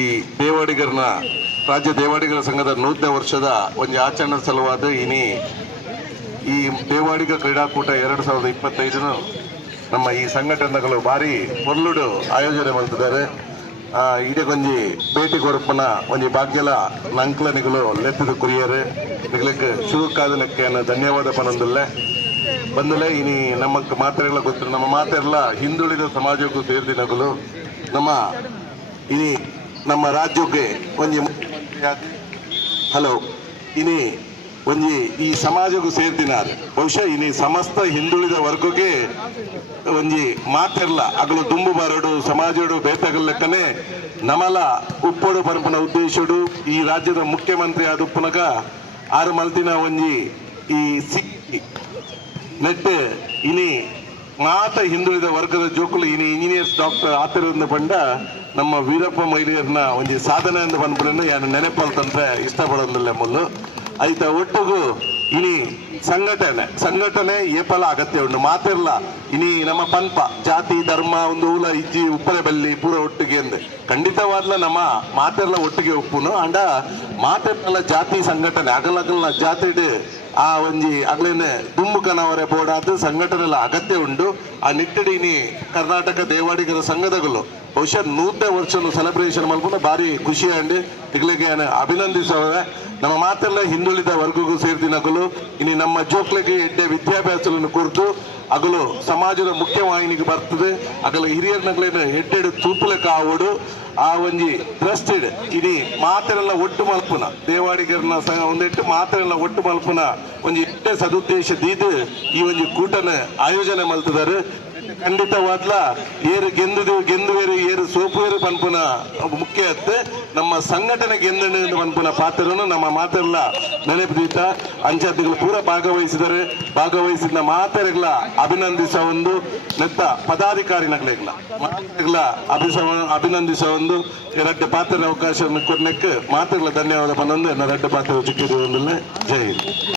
ಈ ದೇವಾಡಿಗರನ ರಾಜ್ಯ ದೇವಾಡಿಗರ ಸಂಘದ 100ನೇ ವರ್ಷದ ಒಂದು ಆಚರಣೆ ಸಲುವಾದ ಈ ದೇವಾಡಿಗ ಕ್ರೀಡಾಕೂಟ 2025 ನಮ್ಮ ಈ ಸಂಘಟನೆಗಳು ಭಾರಿ పొర్లుడు ಆಯೋಜನೆ ಮಾಡ್ತಿದ್ದಾರೆ. ಇದಕ್ಕೊಂದು ಭೇಟಿ ಕೊಡಪ್ಪನ ಒಂದು ಭಾಗ್ಯಲ ನಂಕ್ಲನಿಗಳು ಲೆತ್ತದ ಕುರಿಯರು ನಿಗಳಿಗೆ ಶುಭಕಾದನಕ್ಕೆ ಧನ್ಯವಾದ ಪನಂದಲ್ಲೇ ಬಂದಲೇ ಇನಿ ನಮಗೆ ಮಾತೆಲ್ಲ ಗೊತ್ತು. ನಮ್ಮ ಮಾತೆಲ್ಲ ಹಿಂದುಳಿದ ಸಮಾಜಕ್ಕೂ ಸೇರಿದಿನಗಳು ನಮ್ಮ ರಾಜ್ಯಕ್ಕೆ ಒಂದು ಹಲೋ ಇನಿ ಒಂಜಿ ಈ ಸಮಾಜಕ್ಕೂ ಸೇರ್ತಿನಾರು ಬಹುಶಃ ಇನಿ ಸಮಸ್ತ ಹಿಂದುಳಿದ ವರ್ಗಕ್ಕೆ ಒಂಜಿ ಮಾತೆರ್ಲ ಅಗಲು ದುಂಬು ಬಾರಡು ಸಮಾಜಡು ಬೇತಗಲ್ಲಕ್ಕನೆ ನಮಲ ಉಪ್ಪೋಡು ಪರಪನ ಉದ್ದೇಶಡು ಈ ರಾಜ್ಯದ ಮುಖ್ಯಮಂತ್ರಿ ಆದುಪ್ಪನಗ ಆರು ಮಲ್ತಿನ ಒಂಜಿ ಈ ಸಿಕ್ಕಿ ನೆಟ್ಟು ಇನಿ ಮಾತ ಹಿಂದುಳಿದ ವರ್ಗದ ಜೋಕುಲು ಇನಿ ಇಂಜಿನಿಯರ್ಸ್ ಡಾಕ್ಟರ್ ಆತರಿಂದ ಬಂಡ ನಮ್ಮ ವೀರಪ್ಪ ಮೊಯ್ಲಿಯರ್ನ ಒಂಜಿ ಸಾಧನೆ ಅಂತ ಬಂದ್ಬಿಡನ್ನು ಯಾನು ನೆನಪಲ್ತಂದ್ರೆ ಇಷ್ಟಪಡೋದಿಲ್ಲ ಮುಲ್ಲು ಐತ ಒಟ್ಟಿಗೂ ಇನಿ ಸಂಘಟನೆ ಏಪಲ ಅಗತ್ಯ ಉಂಟು ಮಾತಿರ್ಲ ಇನಿ ನಮ್ಮ ಪಂಪ ಜಾತಿ ಧರ್ಮ ಒಂದು ಊಲ ಇಜ್ಜಿ ಉಪ್ಪರೆ ಬಲ್ಲಿ ಪೂರ ಒಟ್ಟಿಗೆ ಅಂದೆ ಖಂಡಿತವಾದ್ಲ ನಮ್ಮ ಮಾತೆರ್ಲ ಒಟ್ಟಿಗೆ ಉಪ್ಪುನು ಅಂಡ ಮಾತೆರ್ಲ ಜಾತಿ ಸಂಘಟನೆ ಅಗಲಗಲ್ನ ಜಾತಿಡ್ ಆ ಒಂಜಿ ಅಗ್ಲೇನೆ ದುಂಬುಕನವರೇ ಬೋಡಾದ ಸಂಘಟನೆಲ್ಲ ಅಗತ್ಯ ಉಂಟು. ಆ ನಿಟ್ಟಿಡಿನಿ ಕರ್ನಾಟಕ ದೇವಾಡಿಗರ ಸಂಘದಗಳು ಬಹುಶಃ 100ನೇ ವರ್ಷ ಸೆಲೆಬ್ರೇಷನ್ ಮಲ್ಪನ ಭಾರಿ ಖುಷಿ ಅಂಡಿ ಇಗ್ಲಿಗೆ ಅಭಿನಂದಿಸವೆ. ನಮ್ಮ ಮಾತೆಲ್ಲ ಹಿಂದುಳಿದ ವರ್ಗಗೂ ಸೇರಿದಿನಗಲು ಇನಿ ನಮ್ಮ ಜೋಕ್ಲಿಗೆ ಎಡ್ಡೆ ವಿದ್ಯಾಭ್ಯಾಸವನ್ನು ಕುರಿತು ಅಗಲು ಸಮಾಜದ ಮುಖ್ಯವಾಹಿನಿಗೆ ಬರ್ತದೆ. ಅಗಲ ಹಿರಿಯರ್ನಗಳೇನು ಎಡ್ಡೆಡು ತೂಪುಲೆಕ್ಕ ಆವಡು ಆ ಒಂಜಿ ಟ್ರಸ್ಟೆಡ್ ಇನಿ ಮಾತೆಲ್ಲ ಒಟ್ಟು ಮಲ್ಪುನ ದೇವಾಡಿಗರನ ಒಂದೆಟ್ಟು ಮಾತೆಲ್ಲ ಒಟ್ಟು ಮಲ್ಪುನ ಒಂಜಿ ಎಡ್ಡೆ ಸದುದ್ದೇಶ ದೀದು ಈ ಒಂಜಿ ಕೂಟನ ಆಯೋಜನೆ ಮಲ್ತಿದ್ದಾರೆ. ಖಂಡಿತವಾದ್ಲ ಏರು ಗೆಂದುವೇರು ಏರು ಸೋಪುವೇರು ಪನ್ಪುನ ಮುಖ್ಯ ಅತ್ತೆ ನಮ್ಮ ಸಂಘಟನೆ ಗೆಂದಣೆ ಪನ್ಪುನ ಪಾತ್ರನು ನಮ್ಮ ಮಾತೆಲ್ಲ ನೆನಪಿದೀತ ಅಂಚಾತಿಗಳು ಪೂರ ಭಾಗವಹಿಸಿದ ಮಾತೆರೆಗಳ ಅಭಿನಂದಿಸ ಒಂದು ನೆತ್ತ ಪದಾಧಿಕಾರಿನಗಳೆಗಳ ಅಭಿನಂದಿಸ ಒಂದು ಎರಡು ಪಾತ್ರ ಅವಕಾಶ ಕೊಡ್ಲಿಕ್ಕೆ ಮಾತೆಗಳ ಧನ್ಯವಾದ ಪನ್ನೊಂದು ಎರಡು ಪಾತ್ರ ಚಿಕ್ಕಿದೆ ಒಂದಲ್ಲೇ ಜೈ ಹಿಂದ್.